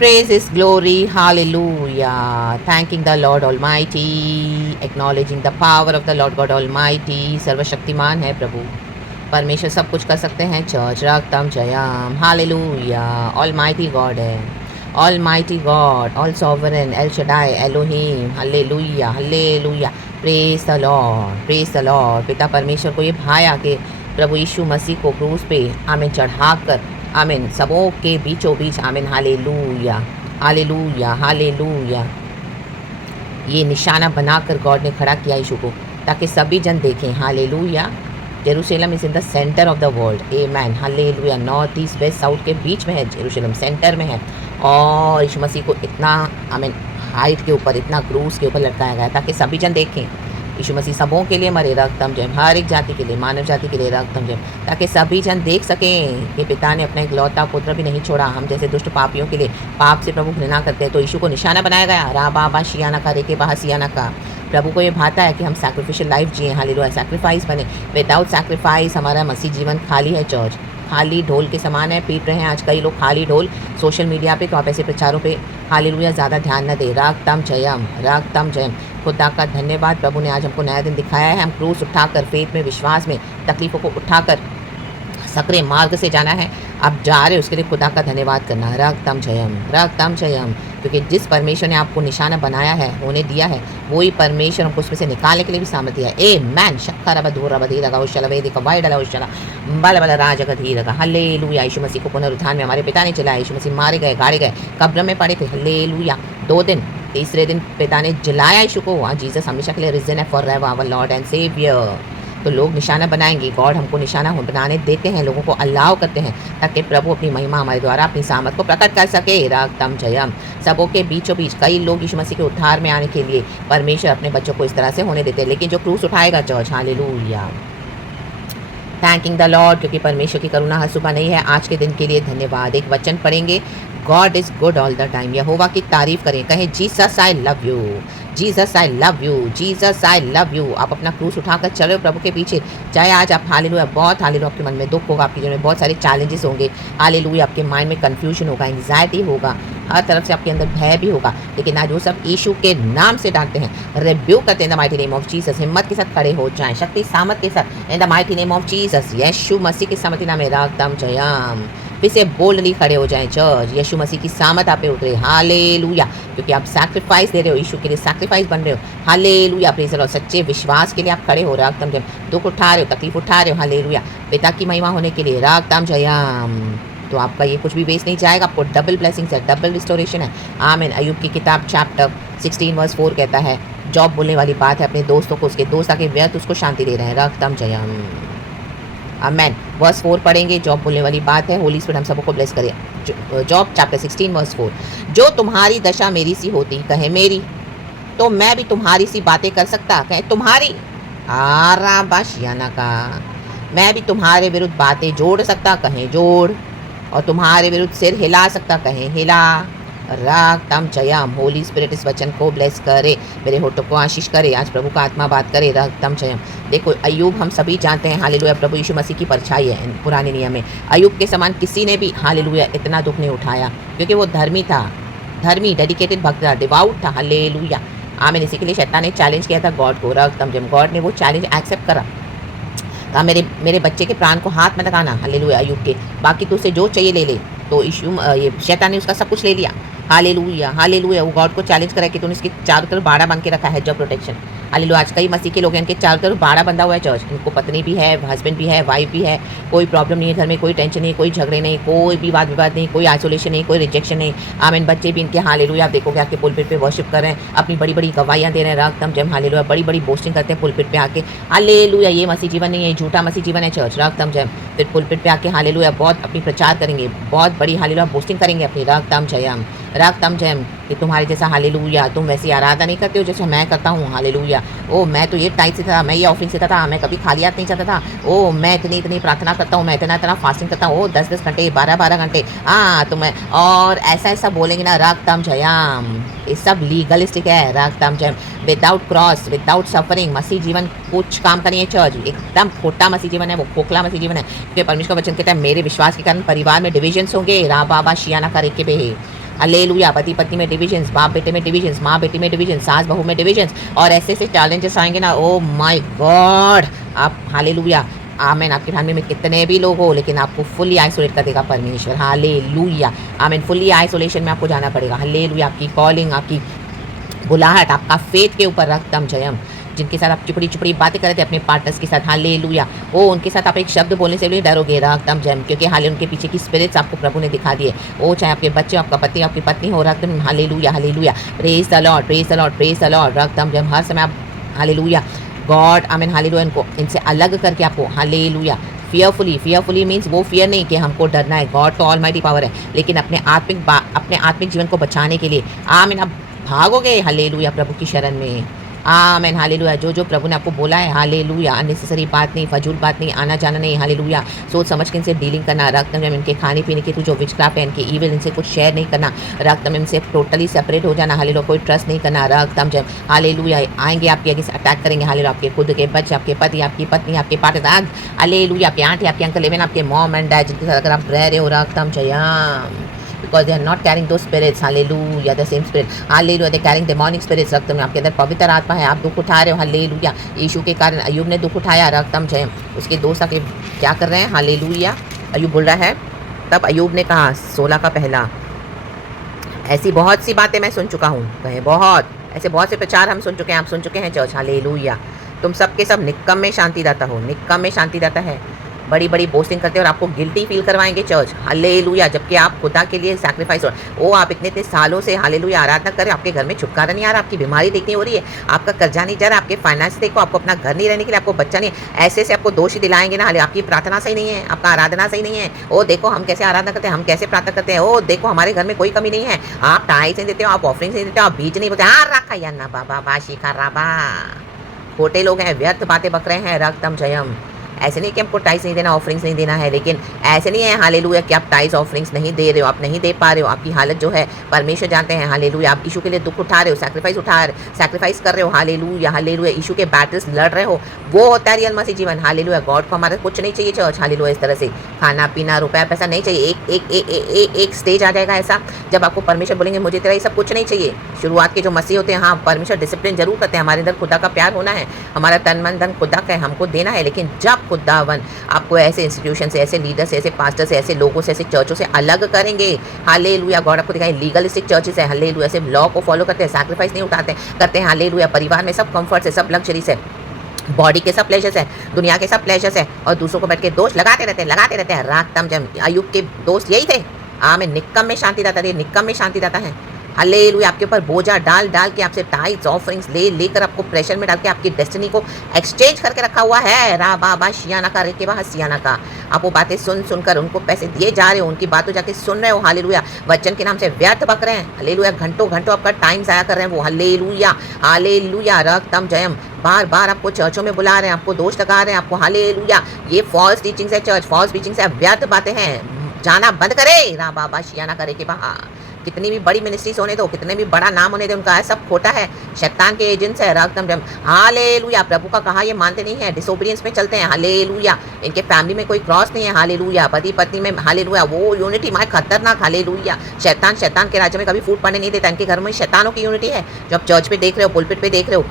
Praise His glory, hallelujah. Thanking the Lord Almighty, acknowledging the power of the Lord God Almighty. सर्वशक्तिमान है प्रभु, परमेश्वर सब कुछ कर सकते हैं। चर्च रक्तम जयम, हालेलुया। ऑलमाइटी गॉड है, almighty God, all sovereign, El Shaddai, Elohim, hallelujah, hallelujah. Praise the Lord, praise the Lord. पिता परमेश्वर को ये भाया कि प्रभु यीशु मसीह को क्रूस पे आमीन चढ़ाकर आमीन सबों के बीचों बीच आमीन हालेलुया, हालेलुया, हालेलुया। ये निशाना बनाकर गॉड ने खड़ा किया यीशु को, ताकि सभी जन देखें। Hallelujah. Jerusalem is in the centre of the world, amen, hallelujah. North east west south के बीच में है जेरूशलेम, सेंटर में है। और यीशु मसीह को इतना आमीन हाइट के ऊपर, इतना क्रूस के ऊपर लटकाया गया ताकि सभी जन देखें। यीशु मसीह सबों के लिए मरे, रक्तम जय, हर एक जाति के लिए, मानव जाति के लिए रक्तम जय, ताकि सभी जन देख सकें कि पिता ने अपना इकलौता पुत्र भी नहीं छोड़ा हम जैसे दुष्ट पापियों के लिए। पाप से प्रभु घृणा करते हैं तो यीशु को निशाना बनाया गया। रा बाबा शियाना का रेके बाहा सियाना का। प्रभु को ये भाता है कि हम सैक्रिफिशियल लाइफ जिए, हालेलुया, सैक्रिफाइस बने। विदाउट सैक्रिफाइस हमारा मसीह जीवन खाली है। चर्च खाली ढोल के समान है, पीट रहे हैं आज कई लोग खाली ढोल सोशल मीडिया पे। तो आप ऐसे प्रचारों पे हालेलुया ज़्यादा ध्यान न दें। रागतम जयम, रागतम जयम। खुदा का धन्यवाद, प्रभु ने आज हमको नया दिन दिखाया है। हम क्रूस उठाकर, फेथ में, विश्वास में, तकलीफ़ों को उठाकर सकरे मार्ग से जाना है। आप जा रहे हो, उसके लिए खुदा का धन्यवाद करना है। रागतम जयम, रागतम जयम। क्योंकि जिस परमेश्वर ने आपको निशाना बनाया है, होने दिया है, वही परमेश्वर हमको उसमें से निकालने के लिए भी सामर्थ्य है। ए मैन शक्का रब धूर रब धीरगा उशला वेदिक वाइड अला उशला बल बल राजग धीरगा, हल्लेलुया। यीशु मसीह को पुनरुत्थान में हमारे पिता ने चलाया। यीशु मसीह मारे गए, गाड़े गए, कब्र में पड़े थे, हल्लेलुया। 2 दिन, तीसरे दिन पिता ने जलाया यीशु को। जीसस हमेशा के लिए रिजन है forever, our lord and saviour. तो लोग निशाना बनाएंगे, गॉड हमको निशाना बनाने देते हैं, लोगों को अलाउ करते हैं, ताकि प्रभु अपनी महिमा हमारे द्वारा अपनी सामर्थ को प्रकट कर सके। रागतम जयम। सबों के बीचों बीच कई लोग यीशु मसीह के उद्धार में आने के लिए परमेश्वर अपने बच्चों को इस तरह से होने देते हैं। लेकिन जो क्रूस उठाएगा church, hallelujah, thanking the Lord, क्योंकि परमेश्वर की करुणा हर सुबह नहीं है। आज के दिन के लिए धन्यवाद। एक वचन पढ़ेंगे, God is good all the time. यहोवा की तारीफ करें, कहें Jesus I love you, Jesus I love you, Jesus I love you. आप अपना क्रूस उठाकर चलो प्रभु के पीछे। चाहे आज आप हालेलुया, बहुत हालेलुया, आपके मन में दुख होगा, आपके जीवन में बहुत सारे चैलेंजेस होंगे, हालेलुया, आपके माइंड में कन्फ्यूजन होगा, एंग्जाइटी होगा, हर तरफ से आपके अंदर भय भी होगा। लेकिन आज वो सब यीशु के नाम से डांटते हैं, रिब्यूक करते हैं इन the mighty name of Jesus. हिम्मत के साथ खड़े हो जाएं, शक्ति सामर्थ के साथ, in the mighty name of Jesus. यीशु मसीह की सामर्थी नाम है, रागतम जयम। फिर से बोल्डली खड़े हो जाएं चर्च। यीशु मसीह की सामर्थ आप पे उतरे, हालेलुया, क्योंकि आप सैक्रिफाइस दे रहे हो, यीशु के लिए सैक्रिफाइस बन रहे हो। Hallelujah, praise the Lord. सच्चे विश्वास के लिए आप खड़े हो, रागतम जयम। दुख उठा रहे हो, तकलीफ उठा रहे हो, हालेलुया, पिता की महिमा होने के लिए, रागतम जयम। तो आपका ये कुछ भी वेस्ट नहीं जाएगा, आपको डबल ब्लेसिंग्स है, डबल रिस्टोरेशन है। आमीन। अय्यूब की किताब चैप्टर 16 वर्स 4 कहता है, जॉब बोलने वाली बात है अपने दोस्तों को, उसके दोस्त आके व्यर्थ उसको शांति दे रहे हैं, रागतम जयम। आमेन। वर्स 4 पढ़ेंगे, जॉब बोलने वाली बात है। होली स्पिरिट हम सबको ब्लेस करे। जॉब चैप्टर 16 वर्स 4, जो तुम्हारी दशा मेरी सी होती, कहे मेरी, तो मैं भी तुम्हारी सी बातें कर सकता, कहे तुम्हारी, आरा बाशियाना का, मैं भी तुम्हारे विरुद्ध बातें जोड़ सकता, कहें जोड़, और तुम्हारे विरुद्ध सिर हिला सकता, कहें हिला। रागतम जयम। होली स्पिरिट इस वचन को ब्लेस करे, मेरे होठों को आशीष करे, आज प्रभु का आत्मा बात करे, रागतम जयम। देखो अय्यूब हम सभी जानते हैं, हालेलुया, प्रभु यीशु मसीह की परछाई है पुराने नियम में। अय्यूब के समान किसी ने भी हालेलुया इतना दुख नहीं उठाया, क्योंकि वो धर्मी था, धर्मी, डेडिकेटेड भक्त था, डिवाउट था, हालेलुया, आमीन। इसी के लिए शैतान ने चैलेंज किया था गॉड को, रागतम जयम। गॉड ने वो चैलेंज एक्सेप्ट करा, कहा मेरे बच्चे के प्राण को हाथ में लगाना, हालेलुया, अय्यूब के, बाकी तुझसे जो चाहिए ले ले। तो ये शैतान ने उसका सब कुछ ले लिया, हालेलुया, हालेलुया। वो गॉड को चैलेंज करा कि तूने इसके चारों तरफ बाड़ा बन के रखा है, जब प्रोटेक्शन, हालेलुया। आज कई मसीह के लोग हैं, इनके चारों तरफ बाड़ा बंधा हुआ है चर्च, इनको पत्नी भी है, हस्बैंड भी है, वाइफ भी है, कोई प्रॉब्लम नहीं है घर में, कोई टेंशन नहीं, कोई झगड़े नहीं, कोई भी वाद विवाद नहीं, कोई आइसोलेशन नहीं, कोई रिजेक्शन नहीं, आमीन। बच्चे भी इनके, हालेलुया, आप देखोगे आके पुलपिट पे वर्शिप कर रहे हैं, अपनी बड़ी बड़ी गवाहियाँ दे रहे हैं, रागतम जयम, हालेलुया, बड़ी बड़ी बोस्टिंग करते हैं पुलपिट पे आके, हालेलुया। ये मसीह जीवन नहीं है, झूठा मसीह जीवन है चर्च, रागतम जयम। फिर पुलपिट पे आके हालेलुया बहुत अपनी प्रचार करेंगे, बहुत बड़ी हालेलुया बोस्टिंग करेंगे अपनी, रागतम जयम, रागतम जयम। कि तुम्हारे जैसा हालेलुया, तुम वैसी आराधना नहीं करते हो जैसे मैं करता हूँ, हालेलुया। ओ मैं तो ये टाइप से था, मैं ये ऑफिस से था, मैं कभी खाली हाथ नहीं जाता था। ओ मैं इतनी प्रार्थना करता हूँ, मैं इतना फास्टिंग करता हूँ, 10-10 घंटे, 12-12 घंटे, हाँ तो मैं, और ऐसा बोलेंगे ना, रागतम जयम। ये सब लीगलिस्टिक है, रागतम Jayam. Without cross, without suffering मसीह जीवन कुछ काम का नहीं है चर्च, एकदम खोटा मसीह जीवन है, वो खोखला मसीह जीवन है। क्योंकि परमेश्वर का वचन कहता है, मेरे विश्वास के कारण परिवार में डिविजन्स होंगे, रा बाबा शियाना का रेके पे, हालेलुया। पति पत्नी में डिविजन्स, बाप बेटे में डिविजन्स, माँ बेटी में डिविजन्स, सास बहू में डिविजन्स और ऐसे चैलेंजेस आएंगे ना, ओ माय गॉड। आप हालेलुया, आमेन। आपकी फैमिली में कितने भी लोग हो, लेकिन आपको फुली आइसोलेट कर देगा परमेश्वर। हालेलुया, आमेन। फुली आइसोलेशन में आपको जाना पड़ेगा। हालेलुया। आपकी कॉलिंग, आपकी बुलाहट, आपका फेथ के ऊपर रखतम जयम। जिनके साथ आप चुपड़ी चुपड़ी बातें कर रहे थे अपने पार्टनर्स के साथ, हालेलुया, ओ उनके साथ आप एक शब्द बोलने से भी डरोगे रखतम जयम, क्योंकि हाले उनके पीछे की स्पिरिट्स आपको प्रभु ने दिखा दिए। ओ चाहे आपके बच्चे, आपका पति, आपकी पत्नी हो, रखतम hallelujah, hallelujah. Praise the Lord, praise the Lord, praise the Lord. रखतम जयम। हर समय आप हालेलुया, गॉड आमीन, हालेलुया, इनको इनसे अलग करके आपको हालेलुया फियरफुली मीन्स वो फियर नहीं कि हमको डरना है, गॉड तो ऑलमाइटी पावर है, लेकिन अपने आत्मिक जीवन को बचाने के लिए आमीन आप भागोगे हालेलुया प्रभु की शरण में। आमीन, हालेलुया। जो प्रभु ने आपको बोला है, हालेलुया, अननेसेसरी बात नहीं, फजूल बात नहीं, आना जाना नहीं, हालेलुया। सोच समझ के इनसे डीलिंग करना, रक्तम में इनके खाने पीने के जो विचक्राफ्ट है, इनके ईविल, इनसे कुछ शेयर नहीं करना, रक्तम इनसे टोटली सेपरेट हो जाना, हालेलुया। कोई ट्रस्ट नहीं करना, रक्तम जब हालेलुया आएंगे आपके आगे अटैक करेंगे, हालेलुया। आपके खुद के बच्चे, आपके पति, आपकी पत्नी, आपके पार्टनर, हालेलुया, आपके आंटी, आपके अंकल, इवन आपके मॉम एंड डैड जिनके साथ अगर आप रह रहे हो, रक्तम Jayam, because they are not carrying those spirits, hallelujah, the same spirit, hallelujah, they carrying demonic spirits। रक्तम में आपके अंदर पवित्र आत्मा है, आप दुख उठा रहे हो, हालेलुया। यीशु के कारण अय्यूब ने दुख उठाया, रक्तम जय। उसके दोस्त आके क्या कर रहे हैं, हालेलुया। अय्यूब बोल रहा है, तब अय्यूब ने कहा, 16 का पहला, ऐसी बहुत सी बातें मैं सुन चुका हूँ, कहे बहुत ऐसे बहुत से प्रचार हम सुन चुके हैं, आप सुन चुके हैं चर्च, हालेलुया। तुम सबके सब निक्कम में शांतिदाता हो, निक्कम में शांतिदाता है, बड़ी बड़ी बोस्टिंग करते हैं और आपको गिल्टी फील करवाएंगे चर्च, हालेलुया। जबकि आप खुदा के लिए सैक्रिफाइस हो, ओ आप इतने सालों से हालेलुया आराधना कर रहे हो, आपके घर में छुटकारा नहीं आ रहा, आपकी बीमारी देखनी हो रही है, आपका कर्जा नहीं जा रहा, आपके फाइनेंस देखो, आपको अपना घर नहीं रहने के लिए, आपको बच्चा नहीं है, ऐसे से आपको दोष ही दिलाएंगे ना, आपकी प्रार्थना सही नहीं है, आपका आराधना सही नहीं है, ओ देखो हम कैसे आराधना करते हैं, हम कैसे प्रार्थना करते हैं, ओ देखो हमारे घर में कोई कमी नहीं है, आप टाइस नहीं देते हो, आप ऑफरिंग नहीं देते हो, आप बीज नहीं बोलते, हाँ रखा या ना बाबा बाशी का राबा। खोटे लोग हैं, व्यर्थ बातें बक रहे हैं, रक्तम जयम। ऐसे नहीं कि हमको टाइस नहीं देना, ऑफरिंग्स नहीं देना है, लेकिन ऐसे नहीं है हालेलुया कि आप टाइस ऑफरिंग्स नहीं दे रहे हो, आप नहीं दे पा रहे हो, आपकी हालत जो है परमेश्वर जानते हैं, हालेलुया। आप यीशु के लिए दुख उठा रहे हो, सैक्रिफाइस कर रहे हो, हालेलुया, हालेलुया। यीशु के बैटल्स लड़ रहे हो, वो होता है रियल मसीह जीवन, हालेलुया। गॉड को हमारा कुछ नहीं चाहिए चर्च, हालेलुया। इस तरह से खाना पीना रुपया पैसा नहीं चाहिए। एक स्टेज आ जाएगा ऐसा जब आपको परमेश्वर बोलेंगे मुझे तेरा ये सब कुछ नहीं चाहिए। शुरुआत के जो मसीह होते हैं, हाँ परमेश्वर डिसिप्लिन जरूर करते हैं, हमारे अंदर खुदा का प्यार होना है, हमारा तन मन धन खुदा का है, हमको देना है, लेकिन जब खुदावन आपको ऐसे इंस्टीट्यूशन से, ऐसे लीडर से, ऐसे पास्टर से, ऐसे लोगों से, ऐसे चर्चों से अलग करेंगे, हालेलुया। गॉड आपको दिखाए लीगलिस्टिक चर्चेस है, हालेलुया, सिर्फ लॉ को फॉलो करते हैं, सैक्रिफाइस नहीं उठाते करते हैं, हालेलुया। परिवार में सब कंफर्ट है, सब लग्जरीज है, बॉडी के सब प्लेजर्स है, दुनिया के सब प्लेजर्स है, और दूसरों को बैठ के दोष लगाते रहते हैं। रातम जम अय्यूब के दोस्त यही थे, आमीन। निक्कम में शांतिदाता थे, निक्कम में शांतिदाता है, हालेलुया। आपके ऊपर बोझा डाल के आपसे टाइट्स ऑफरिंग्स लेकर आपको प्रेशर में डाल के आपकी डेस्टिनी को एक्सचेंज करके रखा हुआ है, रा बाबा शियाना का रेके बाबा सियाना का। आप वो बातें सुनकर उनको पैसे दिए जा रहे हो, उनकी बातों जाके सुन रहे हो, हालेलुया। वचन के नाम से व्यर्थ बक रहे हैं, हालेलुया। घंटों आपका टाइम ज़ाया कर रहे हैं वो, हालेलुया, हालेलुया। रक्तम जयम। बार आपको चर्चों में बुला रहे हैं, आपको दोष लगा रहे हैं, आपको, हालेलुया। ये फॉल्स टीचिंग्स है चर्च, फॉल्स टीचिंग्स है, व्यर्थ बातें हैं, जाना बंद करे, रा बाबा शियाना करे के बाहर। कितनी भी बड़ी मिनिस्ट्रीज होने दो, कितने भी बड़ा नाम होने दो, उनका है सब खोटा है, शैतान के एजेंट्स है, रक्तम जम। हालेलुया। प्रभु का कहा ये मानते नहीं है, डिसोबीडियंस में चलते हैं, हालेलुया। इनके फैमिली में कोई क्रॉस नहीं है, हालेलुया। पति पत्नी में, हालेलुया, वो यूनिटी माय खतरनाक, हालेलुया। शैतान के राज्य में कभी फूट पड़ने नहीं देता, इनके घर में शैतानों की यूनिटी है। जो आप चर्च पे देख रहे हो, पुलपिट पे देख रहे हो,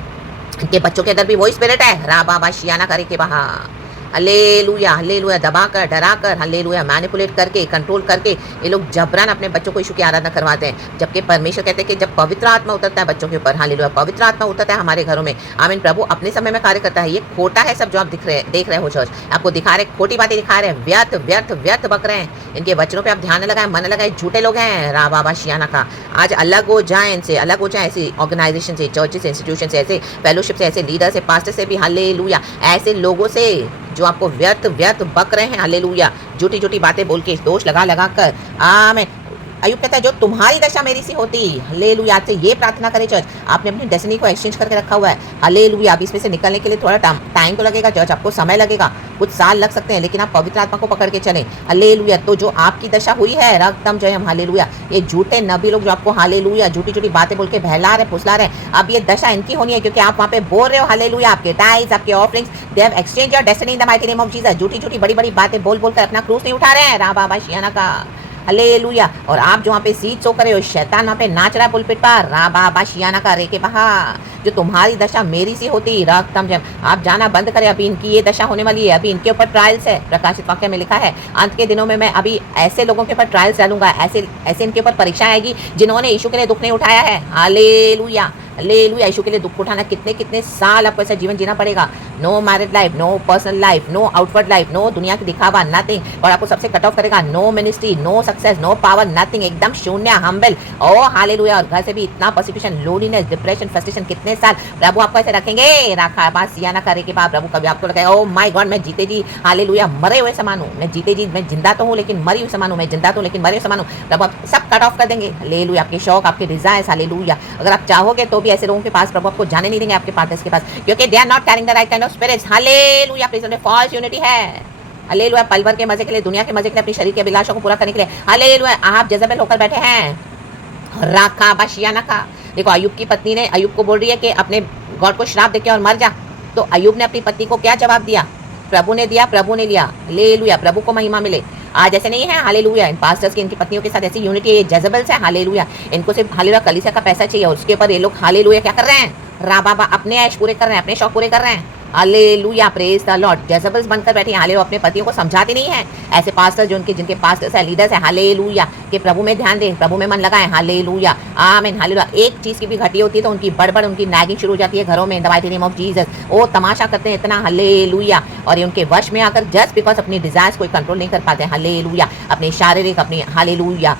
इनके बच्चों के अंदर भी वही स्पिरिट है, रा बाबा शियाना करे के बाहर, हालेलुया, हालेलुया। दबाकर, डराकर, हालेलुया, मैनिपुलेट करके, कंट्रोल करके ये लोग जबरन अपने बच्चों को यीशु की आराधना करवाते हैं, जबकि परमेश्वर कहते हैं कि जब पवित्र आत्मा उतरता है बच्चों के ऊपर, हालेलुया, पवित्र आत्मा उतरता है हमारे घरों में, आमीन। प्रभु अपने समय में कार्य करता है। ये खोटा है सब जो आप देख रहे हो चर्च, आपको दिखा रहे, खोटी बातें दिखा रहे हैं, व्यर्थ बक रहे हैं। इनके वचनों पर आप ध्यान लगाए, मन लगाए, झूठे लोग हैं, रा बाबा शियाना का। आज अलग हो जाए इनसे, अलग हो जाए ऐसी ऑर्गेनाइजेशन से, चर्चेस, इंस्टीट्यूशन से, ऐसे फेलोशिप से, ऐसे लीडर से, पास्टर से भी, हालेलुया। ऐसे लोगों से जो आपको व्यर्थ बक रहे हैं, हालेलुया, झूठी बातें बोल के, दोष लगा कर, आमीन। अय्यूब कहता है जो तुम्हारी दशा मेरी सी होती, हालेलुया। आज से ये प्रार्थना करें चर्च, आपने अपनी डेस्टिनी को एक्सचेंज करके रखा हुआ है, हालेलुया। अब इसमें से निकलने के लिए थोड़ा टाइम तो लगेगा चर्च, आपको समय लगेगा, कुछ साल लग सकते हैं, लेकिन आप पवित्र आत्मा को पकड़ के चलें, हालेलुया। तो जो आपकी दशा हुई है, रक्तम जयम, हालेलुया। ये झूठे नबी लोग जो आपको, हालेलुया, झूठी बातें बोल के बहला रहे, फुसला रहे, अब ये दशा इनकी होनी है, क्योंकि आप वहाँ पे बोल रहे हो, हालेलुया। आपके टाइट्स, आपके offerings, they have exchange your destiny in the mighty name of Jesus. झूठी बाड़ी बातें बोल कर अपना क्रूस नहीं उठा रहे हैं, रा बाबा शियाना का, हालेलुया। और आप जो वहाँ पे सीट सो करे हो, शैतान वहाँ पे नाच रहा है पुलपिट पर, रा बाबा शियाना का रे के बहा। जो तुम्हारी दशा मेरी सी होती, रक्तम जम, आप जाना बंद करें, अभी इनकी ये दशा होने वाली है, अभी इनके ऊपर ट्रायल्स है। प्रकाशित वाक्य में लिखा है अंत के दिनों में मैं अभी ऐसे लोगों के ऊपर ट्रायल्स डालूंगा, ऐसे ऐसे इनके ऊपर परीक्षा आएगी जिन्होंने यीशु के लिए दुख नहीं उठाया है। Hallelujah hallelujah. यीशु के लिए दुख उठाना कितने कितने साल आपको ऐसा जीवन जीना पड़ेगा। No married life, no personal life, no outward life, no दुनिया की दिखावा, नथिंग। और आपको सबसे कट ऑफ करेगा, no ministry, no success, no power, nothing, एकदम शून्य, हम्बल। ओ हालेलुया। और घर से भी इतना परसिक्यूशन, लोनलीनेस, डिप्रेशन, फ्रस्ट्रेशन, कितने साल प्रभु आपको ऐसे रखेंगे। राखा बात सिया ना करे के बाद प्रभु कभी आपको लगेगा ओ माय गॉड मैं जीते जी हालेलुया मरे हुए समान हूँ, मैं जीते जी, मैं जिंदा तो हूँ लेकिन मरी हुई समान हूँ, मैं जिंदा तो लेकिन मरे हुए समान हूँ। प्रभु आप सब कट ऑफ कर देंगे। हालेलुया। आपके शौक, आपके डिजायर्स, हालेलुया। अगर आप चाहोगे तो भी ऐसे लोगों के पास प्रभु आपको जाने नहीं देंगे, आपके पार्टनर्स के पास, क्योंकि they are not carrying the right kind of spirits. Hallelujah. Please false unity है। हालेलुया। पल भर के मजे के लिए, दुनिया के मजे के लिए, अपने शरीर के अभिलाषों को पूरा करने के लिए, हालेलुया आप जज़बेल होकर बैठे हैं। राखा बाशिया नखा। देखो अय्यूब की पत्नी ने अय्यूब को बोल रही है कि अपने गॉड को श्राप देके और मर जा। तो अय्यूब ने अपनी पत्नी को क्या जवाब दिया? प्रभु ने दिया, प्रभु ने लिया। हालेलुया। प्रभु को महिमा मिले। आज ऐसे नहीं है। हालेलुया। इन पास्टर्स की, इनकी पत्नियों के साथ ऐसी यूनिटी है, ये जज़बेल्स है। हालेलुया। इनको सिर्फ हालेलुया कलीसिया का पैसा चाहिए और उसके ऊपर ये लोग हालेलुया क्या कर रहे हैं? रा बाबा अपने ऐश पूरे कर रहे हैं, अपने शौक पूरे कर रहे हैं। Hallelujah. Praise the Lord. Jezebels बनकर बैठे हैं। हालेलुया। अपने पतियों को समझाती नहीं है। ऐसे पास्टर जो जिनके पास्टर्स है, लीडर्स है, हालेलुया, कि प्रभु में ध्यान दें, प्रभु में मन लगाएं। हालेलुया। आमीन। हालेलुया। एक चीज की भी घटी होती है तो उनकी बड़बड़, उनकी नैगिंग शुरू हो जाती है घरों में। इन the mighty name of Jesus. वो तमाशा करते हैं इतना। हालेलुया। और ये उनके वश में आकर जस्ट बिकॉज अपनी डिजायर्स कोई कंट्रोल नहीं कर पाते। हालेलुया। अपने शारीरिक, अपनी हालेलुया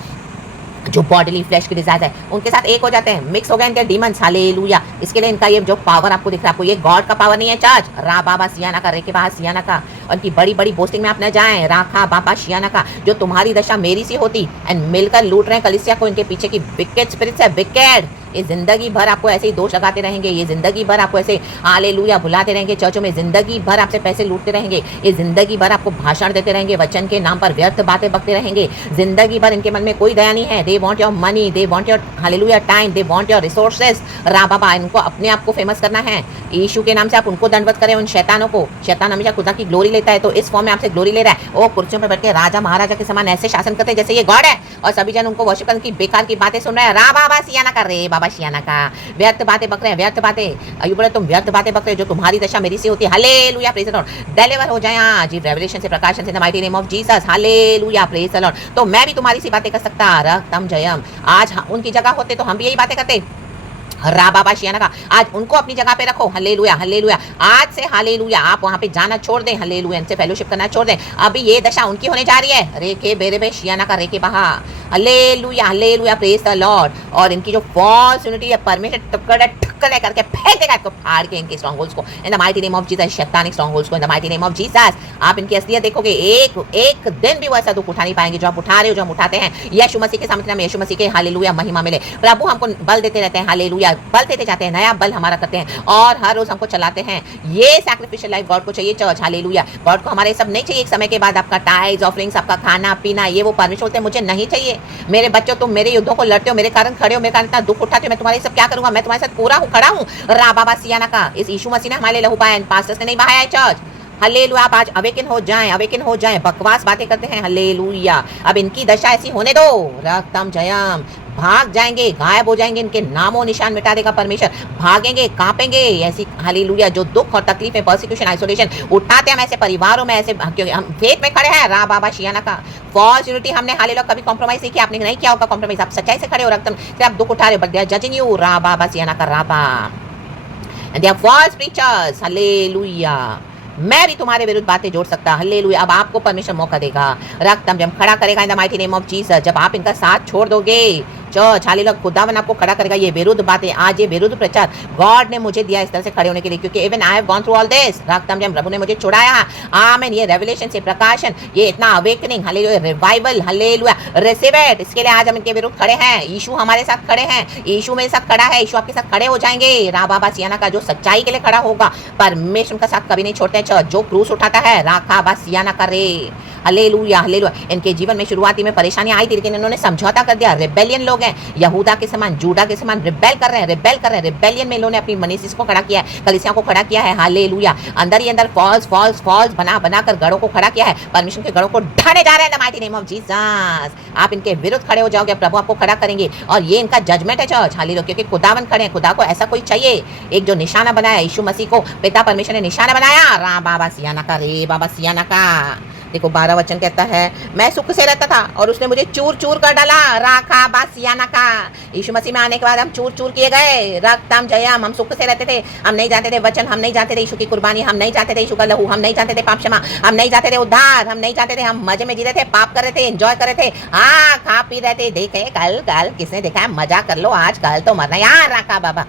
जो बॉडीली फ्लैश की डिजायर है उनके साथ एक हो जाते हैं, मिक्स हो गए इनके डीमंस। हालेलुया। इसके लिए इनका ये जो पावर आपको दिख रहा है, आपको ये गॉड का पावर नहीं है। चार्ज रा बाबा सियाना का, रे के बाहर सियाना का। और इनकी बड़ी बड़ी बोस्टिंग में आप न जाएं। राखा बाबा सियाना का। जो तुम्हारी दशा मेरी सी होती एंड मिलकर लूट रहे हैं कलीसिया को, इनके पीछे की विकेट स्पिरिट्स है, विकेट। ये जिंदगी भर आपको ऐसे ही दोष लगाते रहेंगे। ये जिंदगी भर आपको ऐसे हालेलुया भुलाते रहेंगे चर्चों में। जिंदगी भर आपसे पैसे लूटते रहेंगे। ये जिंदगी भर आपको भाषण देते रहेंगे, वचन के नाम पर व्यर्थ बातें बकते रहेंगे। जिंदगी भर इनके मन में कोई दया नहीं है। They want your money, they want your hallelujah time, they want your resources. रा बाबा इनको अपने आप को फेमस करना है। यीशु के नाम से आप उनको दंडवत करें, उन शैतानों को। शैतान हमेशा खुदा की ग्लोरी लेता है, तो इस फॉर्म में आपसे ग्लोरी ले रहा है। वो कुर्सियों पर बैठ के राजा महाराजा के समान ऐसे शासन करते हैं जैसे ये गॉड है, और सभी जन उनको वर्शिप करने की बेकार की बातें सुन रहे हैं। रा बाबा सियाना कर रहे, बाबा सियाना का। व्यर्थ बातें बक रहे हैं, व्यर्थ बातें। अय्यूब बोले तुम व्यर्थ बातें बक रहे हो, जो तुम्हारी दशा मेरी सी होती है। Hallelujah. Praise the Lord. Deliver हो जाए आज रेवलेशन से, प्रकाशन से, the mighty name of Jesus. Hallelujah. Praise the Lord. तो मैं भी तुम्हारी सी बातें कर सकता। रक्तम जयम। आज उनकी जगह होते तो हम भी यही बातें करते। रा बाबा शियाना का। आज उनको अपनी जगह पे रखो। हालेलुया। हालेलुया। आज से हालेलुया आप वहां पे जाना छोड़ दें। हालेलुया। इनसे फेलोशिप करना छोड़ दें। अभी ये दशा उनकी होने जा रही है। रेके बेरे बे शियाना का, रेके बहा। Hallelujah. Hallelujah. Praise the Lord. और इनकी जो फॉल्स यूनिटी है, परमेश्वर टक्कर करके फेंक देगा इसको, फाड़ के इनके स्ट्रांग होल्ड्स को in the mighty name of Jesus. शैतानिक स्ट्रांग होल्ड्स को in the mighty name of Jesus. आप इनकी असलियत देखोगे, एक दिन भी वो ऐसा दुख उठा नहीं पाएंगे जो आप उठा रहे हो, जो हम उठाते हैं। यीशु मसीह के सामने में, यीशु मसीह के हालेलुया महिमा मिले। प्रभु हमको बल देते रहते हैं। हालेलुया। बल देते जाते हैं, नया बल हमारा करते हैं और हर रोज हमको चलाते हैं। ये सैक्रिफिशियल लाइफ गॉड को चाहिए चर्च। हालेलुया। गॉड को हमारे सब नहीं चाहिए। एक समय के बाद आपका टाइज ऑफरिंग्स, आपका खाना पीना, ये वो परमेश्वर बोलते हैं मुझे नहीं चाहिए। मेरे बच्चों तुम मेरे युद्धों को लड़ते हो, मेरे कारण खड़े हो, मेरे कारण इतना दुख उठाते हो, मैं तुम्हारे सब क्या करूंगा? मैं तुम्हारे साथ पूरा हूँ, खड़ा हूँ। रा बाबा सियाना का। इस यीशु मसीह ने हमारे लहू पाया, पास्टर्स ने नहीं बहाया है चर्च। हालेलुया। आप आज अवेकन हो जाएं, अवेकन हो जाएं। बकवास बातें करते हैं। हालेलुया। अब इनकी दशा ऐसी होने दो। रक्तम जयम। भाग जाएंगे, गायब हो जाएंगे, इनके नामों निशान मिटा देगा परमेश्वर। भागेंगे, कांपेंगे। ऐसी हालेलुया जो दुख और तकलीफें, परसिक्यूशन, आइसोलेशन उठाते हैं हम ऐसे परिवारों में, ऐसे क्योंकि हम फेथ में खड़े हैं। रा बाबा शियाना का। फॉल्स यूनिटी हमने हालेलुया कभी कॉम्प्रोमाइज नहीं किया। आपने नहीं किया होगा कॉम्प्रोमाइज। आप सच्चाई से खड़े हो, रक्तम से आप दुख उठा रहे हो, but they are judging you. रा बाबा सियाना का राबा। And they are false preachers. Hallelujah. मैं भी तुम्हारे विरुद्ध बातें जोड़ सकता। हालेलुया। अब आपको परमेश्वर मौका देगा। रक्तम जब खड़ा करेगा इन the mighty name of Jesus. जब आप इनका साथ छोड़ दोगे चर्च, हालेलुया, खुदावन आपको खड़ा करेगा। ये विरुद्ध बातें, आज ये विरुद्ध प्रचार गॉड ने मुझे दिया इस तरह से खड़े होने के लिए, क्योंकि even I have gone through all this. रक्तम जब प्रभु ने मुझे छुड़ाया। आमीन। ये रेवलेशन से, प्रकाशन, ये इतना awakening, hallelujah, revival, hallelujah, receive it. इसके लिए आज हम इनके विरुद्ध खड़े हैं। यीशु हमारे साथ खड़े हैं। यीशु मेरे साथ खड़ा है। यीशु आपके साथ खड़े हो जाएंगे। रा बाबा सियाना का जो सच्चाई के लिए खड़ा होगा, परमेश्वर उनका साथ कभी नहीं छोड़ते हैं चर्च। जो क्रूस उठाता है, राखा बा सियाना का रे। Hallelujah hallelujah. इनके जीवन में शुरुआती में परेशानी आई थी, लेकिन इन्होंने समझौता कर दिया। रिबेलियन लोग हैं, यहूदा के समान, जूडा के समान रिबेल कर रहे हैं, रिबेल कर रहे हैं। रिबेलियन में इन्होंने अपनी मनीषिस को खड़ा किया है, कलीसिया को खड़ा किया है। हालेलुया। अंदर ही अंदर फॉल्स फॉल्स फॉल्स बना बना कर गढ़ों को खड़ा किया है। परमेश्वर के गढ़ों को ढाने जा रहे हैं the mighty name of Jesus. आप इनके विरुद्ध खड़े हो जाओगे, प्रभु आपको खड़ा करेंगे, और ये इनका जजमेंट है चर्च। हालेलुया। क्योंकि खुदावन खड़े हैं, खुदा को ऐसा कोई चाहिए एक जो निशाना बनाया। यीशु मसीह को पिता परमेश्वर ने निशाना बनाया। रा बाबा सियाना का, रे बाबा सियाना का। देखो 12 वचन कहता है, मैं सुख से रहता था और उसने मुझे चूर चूर कर डाला। राखा बासियाना का। यीशु मसीह में आने के बाद हम चूर चूर किए गए। रक्तम जयम। हम सुख से रहते थे, हम नहीं जानते थे वचन, हम नहीं जानते थे यीशु की कुर्बानी, हम नहीं जानते थे यीशु का लहू, हम नहीं जानते थे पाप क्षमा, हम नहीं जानते थे उद्धार, हम नहीं जानते थे। हम मजे में जी रहे थे, पाप कर रहे थे, एंजॉय कर रहे थे, हाँ खा पी रहे थे। देखे कल कल किसने देखा है? मजा कर लो, आज कल तो मरना यार। राखा बाबा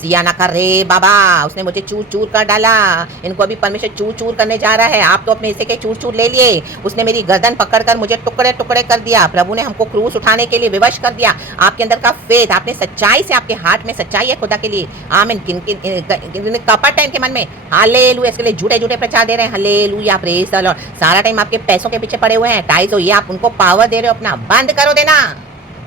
सियाना का, रे बाबा उसने मुझे चूर चूर कर डाला। इनको अभी परमेश्वर चूर चूर करने जा रहा है। आप तो अपने हिस्से के चूर चूर ले लिए। उसने मेरी गर्दन पकड़कर मुझे टुकड़े टुकड़े कर दिया। प्रभु ने हमको क्रूस उठाने के लिए विवश कर दिया। आपके अंदर का फेथ, आपने सच्चाई से, आपके हार्ट में सच्चाई है खुदा के लिए। आमीन। कपट है इनके मन में। हालेलुया। इसके लिए झूठे झूठे प्रचार दे रहे हैं। हालेलुया। Praise the Lord. सारा टाइम आपके पैसों के पीछे पड़े हुए हैं। टाइज हो, ये आप उनको पावर दे रहे हो अपना, बंद करो देना।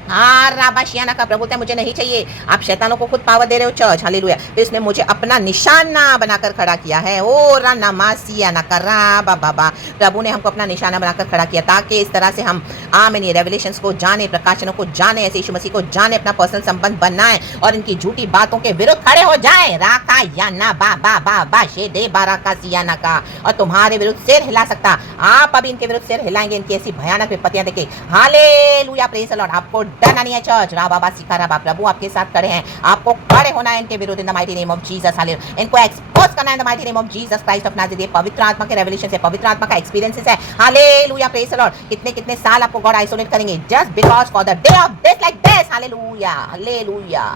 हाँ राबाशियाना का। प्रभु मुझे नहीं चाहिए। आप शैतानों को खुद पावर दे रहे हो चर्च। हालेलुया। तो इसने मुझे अपना निशाना बनाकर खड़ा किया है। ओ रानामासियाना का, रा बाबा। प्रभु ने हमको अपना निशाना बनाकर खड़ा किया, ताकि इस तरह से हम आमीन ये रेवलेशंस को जाने, प्रकाशनों को जाने, ऐसे यीशु मसीह को जाने, अपना पर्सनल संबंध बनाए और इनकी झूठी बातों के विरुद्ध खड़े हो जाए। राका याना बा बा बा बा शेदे बाराका सियाना का। और तुम्हारे विरुद्ध सिर हिला सकता। आप अभी इनके विरुद्ध सिर हिलाएंगे, इनकी ऐसी भयानक विपत्तियां देखे। हालेलुया। Praise the Lord. आपको डरना नहीं है चर्च। रा बाबा सिखा रहा, प्रभु आपके साथ खड़े हैं। आपको खड़े होना है इनके विरुद्ध इन the mighty name of Jesus. Hallelujah. इनको एक्सपोज करना है इन the mighty name of Jesus Christ of Nazareth. पवित्र आत्मा के रेवलेशन है, पवित्र आत्मा का एक्सपीरियंसेस है। हालेलुया। Praise the Lord. कितने कितने साल आपको गॉड आइसोलेट करेंगे just because for the day of this like this. Hallelujah hallelujah.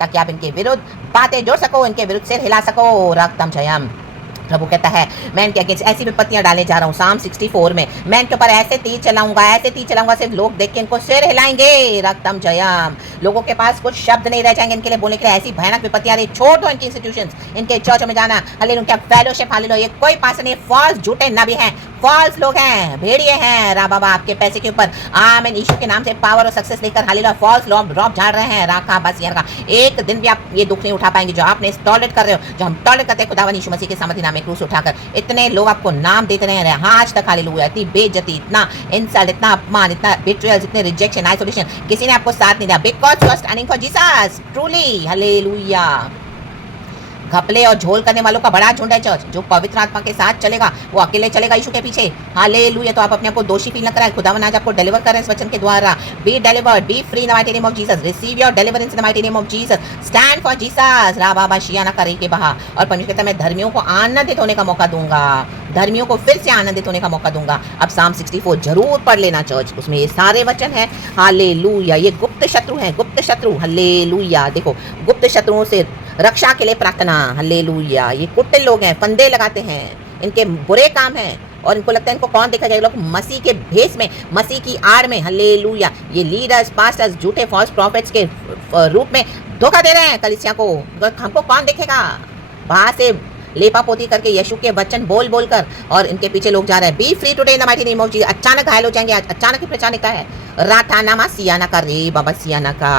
ताकि आप इनके विरुद्ध बातें जोड़ सको, इनके विरुद्ध सिर हिला सको। रक्तम जयम। प्रभु कहता है, मैं इनके अगेंस्ट ऐसी विपत्तियां डालने जा रहा हूँ। साम 64 में मैं इनके ऊपर ऐसे तीर चलाऊंगा, ऐसे तीर चलाऊंगा, सिर्फ लोग देख के इनको सिर हिलाएंगे। रक्तम जयम। लोगों के पास कुछ शब्द नहीं रह जाएंगे इनके लिए बोलने के लिए। ऐसी भयानक विपत्तियां रही। छोड़ दो इनकी इंस्टीट्यूशंस, इनके चर्च में जाना। हालेलुया। उनका फेलोशिप, हालेलुया। ये कोई पास नहीं, फॉल्स झूठे नबी हैं, फॉल्स लोग हैं, भेड़िए हैं। रा बाबा आपके पैसे के ऊपर आमीन यीशु के नाम से पावर और सक्सेस लेकर हालेलुया फॉल्स ड्रॉप झाड़ रहे हैं। राखा बस यार का। एक दिन भी आप ये दुख नहीं उठा पाएंगे जो आपने टॉलरेट कर रहे हो, जो हम टॉलरेट करते हैं खुदावन यीशु मसीह के सामर्थ्य नाम में क्रूस उठाकर। इतने लोग आपको नाम देते रहे हैं आज तक। हालेलुया। इतनी बेइज्जती, इतना इंसल्ट, इतना अपमान, इतना बिट्रियल, इतने रिजेक्शन, आइसोलेशन, किसी ने आपको साथ नहीं दिया। Because you are standing for Jesus truly. Hallelujah. घपले और झोल करने वालों का बड़ा झुंड है चर्च। जो पवित्र आत्मा के साथ चलेगा वो अकेले चलेगा यीशु के पीछे। हालेलुया। तो आप अपने आप को दोषी फील न कराएं। खुदावन आज आपको डिलीवर कर रहे हैं इस वचन के द्वारा। Be delivered, B free in the mighty name of Jesus. Receive your deliverance in the mighty name of Jesus. Stand for Jesus. रा बाबा शियाना करे के बहा। और परमेश्वर कहता है, मैं धर्मियों को आनंदित होने का मौका दूंगा, धर्मियों को फिर से आनंदित होने का मौका दूंगा। अब साम 64 जरूर पढ़ लेना चर्च, उसमें ये सारे वचन है। हालेलुया। ये गुप्त शत्रु हैं, गुप्त शत्रु। हालेलुया। देखो, गुप्त शत्रुओं से रक्षा के लिए प्रार्थना। हालेलुया। ये कुटिल लोग हैं, फंदे लगाते हैं, इनके बुरे काम हैं और इनको लगता है इनको कौन देखा जाएगा। लोग मसीह के भेष में, मसीह की आड़ में, हालेलुया, ये लीडर्स, पास्टर्स, झूठे फॉल्स प्रॉफिट्स के रूप में धोखा दे रहे हैं कलीसिया को। हमको कौन देखेगा? वहां से लेपा पोती करके यीशु के वचन बोल बोल कर और इनके पीछे लोग जा रहे हैं। B free today in the mighty name of Jesus. अचानक घायल हो जाएंगे आज, अचानक ही प्रचार निकला है। राठानामा सियाना का, रे बाबा सियाना का।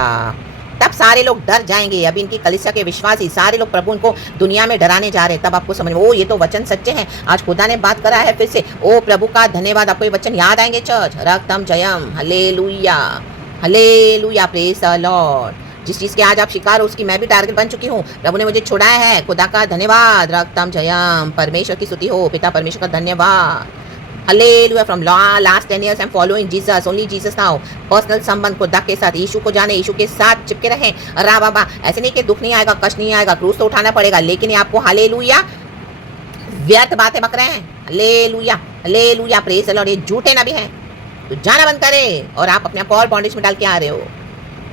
तब सारे लोग डर जाएंगे। अभी इनकी कलीसिया के विश्वासी सारे लोग प्रभु उनको दुनिया में डराने जा रहे हैं। तब आपको समझ में, ओ ये तो वचन सच्चे हैं। आज खुदा ने बात करा है फिर से। ओ प्रभु का धन्यवाद। आपको ये वचन याद आएंगे चर्च। रक्तम जयम। Hallelujah hallelujah. Praise the Lord. जिस चीज़ के आज आप शिकार हो उसकी मैं भी टारगेट बन चुकी हूँ। प्रभु ने मुझे छुड़ाया है। खुदा का धन्यवाद। रक्तम जयम। परमेश्वर की स्तुति हो। पिता परमेश्वर का धन्यवाद। Hallelujah. From last 10 years I'm following Jesus, only Jesus now. Personal संबंध खुदा के साथ, यीशु को जाने, यीशु के साथ चिपके रहें। रा बाबा। ऐसे नहीं कि दुख नहीं आएगा, कष्ट नहीं आएगा, क्रूस तो उठाना पड़ेगा, लेकिन ये आपको हालेलुया व्यर्थ बातें बक रहे हैं। Hallelujah hallelujah. Praise the Lord. ये झूठे नबी हैं तो जाना बंद करे। और आप अपने आप और बॉन्डेज में डाल के आ रहे हो।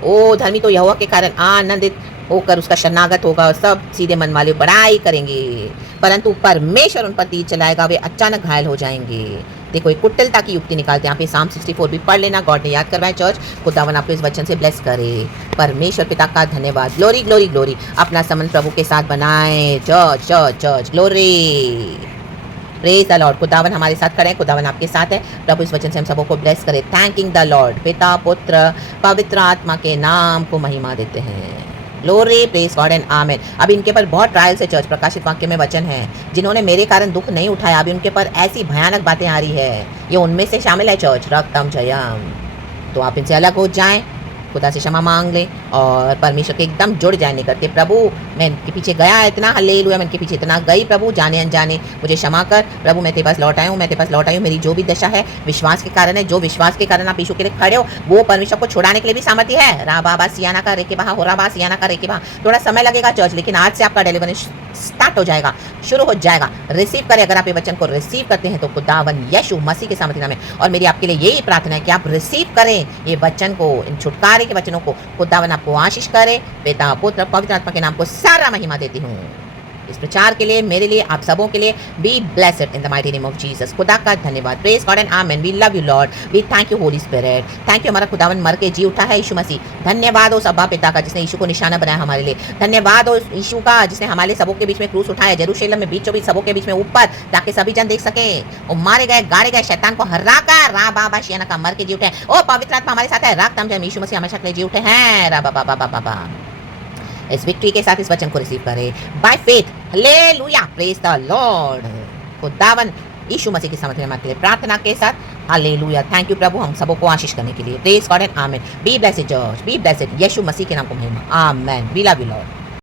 ओ धर्मी तो यहोवा के कारण आनंदित होकर उसका शरणागत होगा और सब सीधे मन वाले बड़ाई करेंगे, परंतु परमेश्वर उन पर तीर चलाएगा, वे अचानक घायल हो जाएंगे। देखो एक कुटिलता की युक्ति निकालते हैं। यहाँ पे साम 64 भी पढ़ लेना। गॉड ने याद करवाए चर्च। खुदावन आपको इस वचन से ब्लेस करे। परमेश्वर पिता का धन्यवाद। Glory glory glory. अपना संबंध प्रभु के साथ बनाए church church church. Glory. Praise the Lord. खुदावन हमारे साथ खड़े हैं, खुदावन आपके साथ है। प्रभु इस वचन से हम सबको ब्लेस करे। Thanking the Lord. पिता पुत्र पवित्र आत्मा के नाम को महिमा देते हैं। ग्लोरी प्रेज गॉड एंड आमेन। अब इनके पर बहुत ट्रायल्स है चर्च। प्रकाशित वाक्य में वचन है, जिन्होंने मेरे कारण दुख नहीं उठाया, अभी उनके पर ऐसी भयानक बातें आ रही है। ये उनमें से शामिल है चर्च। रक्तम जयम। तो आप इनसे अलग हो जाएं, खुदा से क्षमा मांग लें और परमेश्वर के एकदम जुड़ जाए निकट के। प्रभु मैं इनके पीछे गया इतना, हालेलुया, मैं इनके पीछे इतना गई, प्रभु जाने अनजाने मुझे क्षमा कर। प्रभु मैं तेरे पास लौट आया हूँ, मैं तेरे पास लौट आई हूँ। मेरी जो भी दशा है विश्वास के कारण है, जो विश्वास के कारण आप यीशु के लिए खड़े हो, वो परमेश्वर को छुड़ाने के लिए भी सामर्थ्य है। रा बाबा सियाना का रेके बहा, हो राबा सियाना का रेके बहा। थोड़ा समय लगेगा चर्च, लेकिन आज से आपका डिलीवरेंस स्टार्ट हो जाएगा, शुरू हो जाएगा। रिसीव करें। अगर आप ये वचन को रिसीव करते हैं तो खुदावन यीशु मसीह के सामर्थ्य नाम है। और मेरी आपके लिए यही प्रार्थना है कि आप रिसीव करें ये वचन को, इन छुटकारे के वचनों को। खुदावन आपको आशीष करे। पिता पुत्र पवित्र आत्मा के नाम को सारा महिमा देती हूँ। इस प्रचार के लिए, मेरे लिए, आप सबों के लिए be blessed in the mighty name of Jesus. खुदा का धन्यवाद। Praise God and amen. We love you Lord. We thank you Holy Spirit. Thank you हमारा खुदावन मर के जी उठा है यीशु मसीह। धन्यवाद हो अब्बा पिता का जिसने यीशु को निशाना बनाया हमारे लिए। धन्यवाद हो यीशु का जिसने हमारे सबों के बीच में क्रूस उठाया, जेरूशलेम में बीचों बीच सबों के बीच में ऊपर, ताकि सभी जन देख सके। और मारे गए, गाड़े गए, शैतान को हरा कर रा बाबा शियाना का मर के जी उठे। ओ पवित्र आत्मा हमारे साथ है। रक्त हम यीशु मसीह हमेशा के लिए जी उठे हैं। रा बाबा बाबा बाबा। इस विक्ट्री के साथ इस वचन को रिसीव करें by faith. Hallelujah. Praise the Lord. खुदावन यीशु मसीह की सामर्थ्य के लिए प्रार्थना के साथ हालेलुया। थैंक यू प्रभु हम सबको आशीष करने के लिए। Praise God and amen. Be blessed church, be blessed. यीशु मसीह के नाम को महिमा। Amen. We love you Lord.